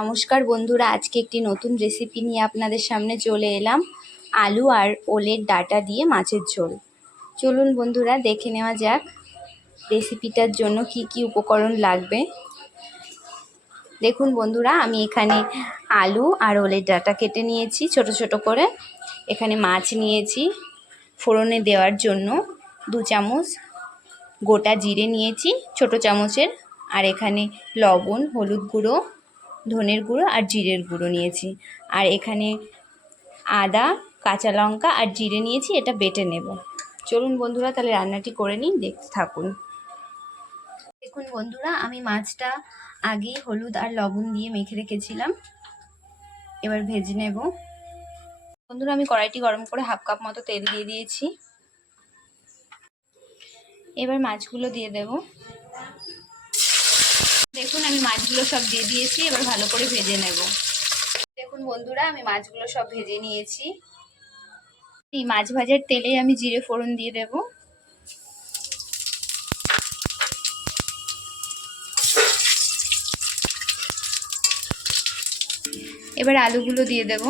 নমস্কার বন্ধুরা, আজকে একটি নতুন রেসিপি নিয়ে আপনাদের সামনে চলে এলাম। আলু আর ওলের ডাঁটা দিয়ে মাছের ঝোল। চলুন বন্ধুরা, দেখে নেওয়া যাক রেসিপিটার জন্য কি কি উপকরণ লাগবে। দেখুন বন্ধুরা, আমি এখানে আলু আর ওলের ডাঁটা কেটে নিয়েছি ছোট ছোট করে। এখানে মাছ নিয়েছি ফোড়নে দেওয়ার জন্য 2 চামচ, গোটা জিরে নিয়েছি ছোট চামচের, আর এখানে লবণ, হলুদ গুঁড়ো, ধনের গুঁড়ো আর জিরের গুঁড়ো নিয়েছি। আর এখানে আদা, কাঁচা লঙ্কা আর জিরে নিয়েছি, এটা বেটে নেব। চলুন বন্ধুরা, তাহলে রান্নাটি করে নিই, দেখতে থাকুন। দেখুন বন্ধুরা, আমি মাছটা আগেই হলুদ আর লবণ দিয়ে মেখে রেখেছিলাম, এবার ভেজে নেব। বন্ধুরা, আমি কড়াইটি গরম করে 1/2 কাপ মতো তেল দিয়ে দিয়েছি। এবার মাছগুলো দিয়ে দেব। দেখুন, আমি মাছগুলো সব দিয়ে দিয়েছি, এবার ভালো করে ভেজে নেব। দেখুন বন্ধুরা, আমি মাছগুলো সব ভেজে নিয়েছি। এই মাছ ভাজার তেলে আমি জিরে ফোড়ন দিয়ে দেব। এবার আলুগুলো দিয়ে দেব।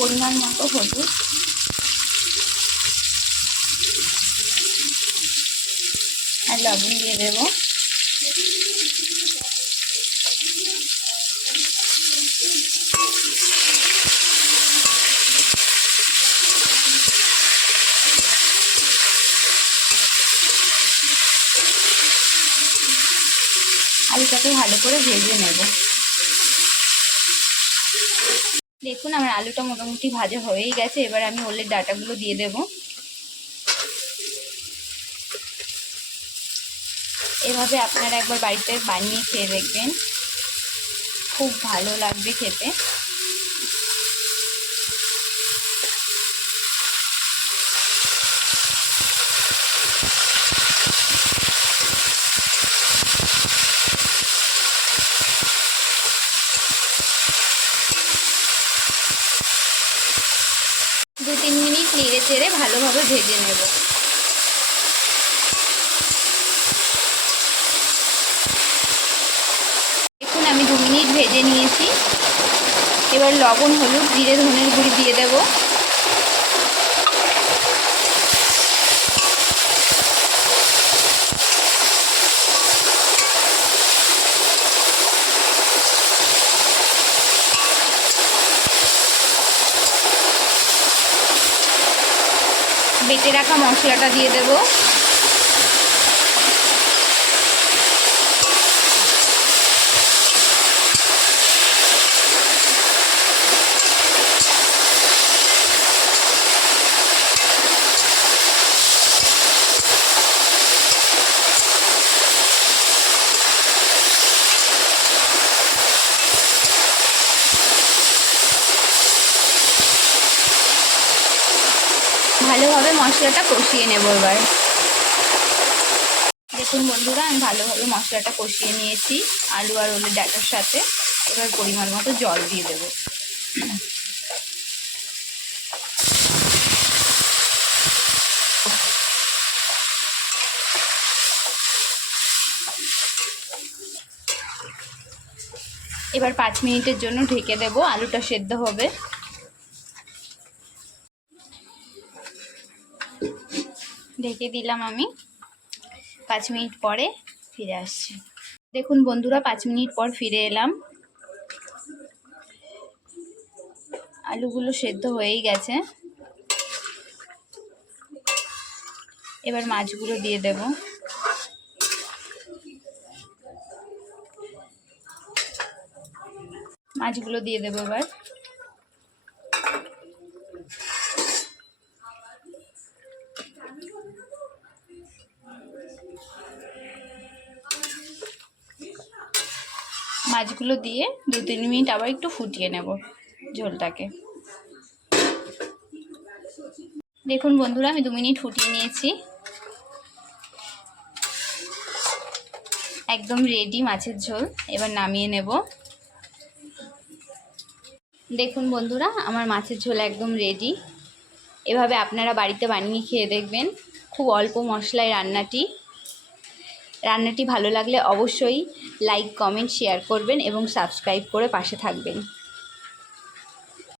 পরিমাণ মতো হলুদ, আর লবণ দিয়ে দেব। আলুটাকে ভালো করে ভেজে নেব। দেখুন, আমার আলুটা মোটামুটি ভাজা হয়েই গেছে। এবার আমি ওলের ডাঁটাগুলো দিয়ে দেব। এভাবে আপনারা একবার বাড়িতে বানিয়ে খেয়ে দেখবেন, খুব ভালো লাগবে খেতে। দু 3 মিনিট নেড়ে চেড়ে ভালোভাবে ভেজে নেব। দেখুন, আমি 2 মিনিট ভেজে নিয়েছি। এবার লবণ, হলুদ, জিরে, ধনের গুঁড়ি দিয়ে দেব। বেটে রাখা মশলাটা দিয়ে দেব। ভালোভাবে মশলাটা কষিয়ে নেব। এবার দেখুন বন্ধুরা, আমি ভালোভাবে মশলাটা কষিয়ে নিয়েছি আলু আর ওলের ডাঁটার সাথে। এবার পরিমাণ মতো জল দিয়ে দেব। এবার 5 মিনিটের জন্য ঢেকে দেব, আলুটা সেদ্ধ হবে। ঢেকে দিলাম আমি। 5 মিনিট পরে ফিরে আসছি। দেখুন বন্ধুরা, 5 মিনিট পর ফিরে এলাম। আলুগুলো সেদ্ধ হয়েই গেছে। এবার মাছগুলো দিয়ে দেব। মাছগুলো দিয়ে দেবো এবার। মাছগুলো দিয়ে 2-3 মিনিট আবার একটু ফুটিয়ে নেব। ঝোলটাকে। দেখুন বন্ধুরা, আমি 2 মিনিট ফুটিয়ে নিয়েছি। একদম রেডি মাছের ঝোল। এবার নামিয়ে নেব। দেখুন বন্ধুরা, আমার মাছের ঝোল একদম রেডি। এভাবে আপনারা বাড়িতে বানিয়ে খেয়ে দেখবেন। খুব অল্প মশলায় রান্নাটি ভালো লাগলে অবশ্যই লাইক, কমেন্ট, শেয়ার করবেন এবং সাবস্ক্রাইব করে পাশে থাকবেন।